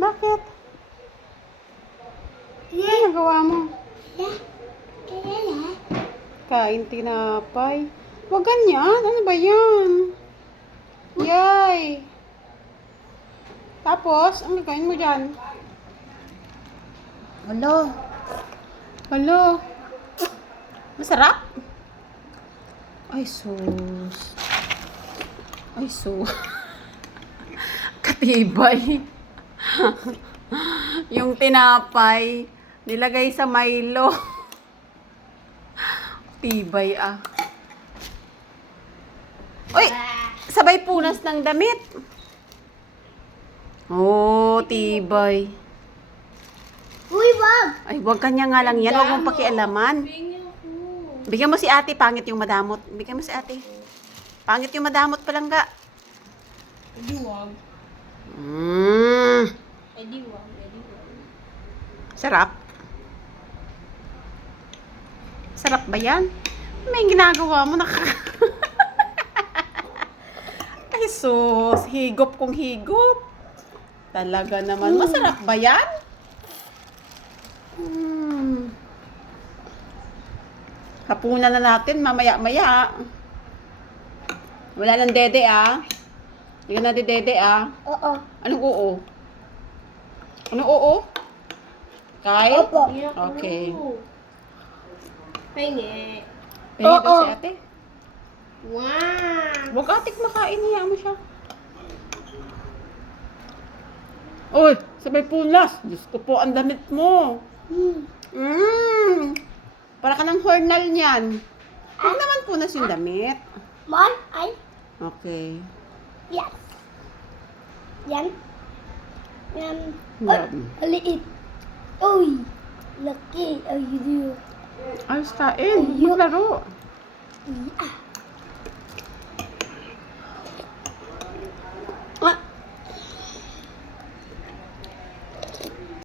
Bakit? Ano nagawa mo? Kain tinapay. Huwag ganyan. Ano ba yan? Yay! Tapos, ang gagawin mo dyan? Hello? Hello? Masarap? Ay, sus. Ay, sus. Katibay. Yung tinapay, nilagay sa Milo. Tibay ah. Uy! Sabay punas ng damit. Oh, tibay. Uy, wag! Ay, wag kanya nga lang yan. Wag mong pakialaman. Bigyan mo si ate, pangit yung madamot. Bigyan mo si ate. Pangit yung madamot palangga. Edi wag. Mm. Edi wag. Sarap. Sarap ba yan? May ginagawa mo Ay, sus. Higop kong higop. Talaga naman. Masarap ba yan? Hapunan na natin. Mamaya-maya. Wala nang dede ah. Hindi ka na dede ah. Oo. Anong oo? Anong oo? Kyle? Opo. Okay. Hingi. Pwede daw Oo. si ate. Wow. Huwag atik makain niya mo siya. Uy, sabay punas. Diyos ko po, ang damit mo. Para ka ng hornal niyan. Huwag naman punas yung damit. Mon, ay. Okay. Yes. Yan. Yan. Yan. Aliit. Uy. Laki. Ay, yun. Ayos kain. Maglaro. Uy, ah.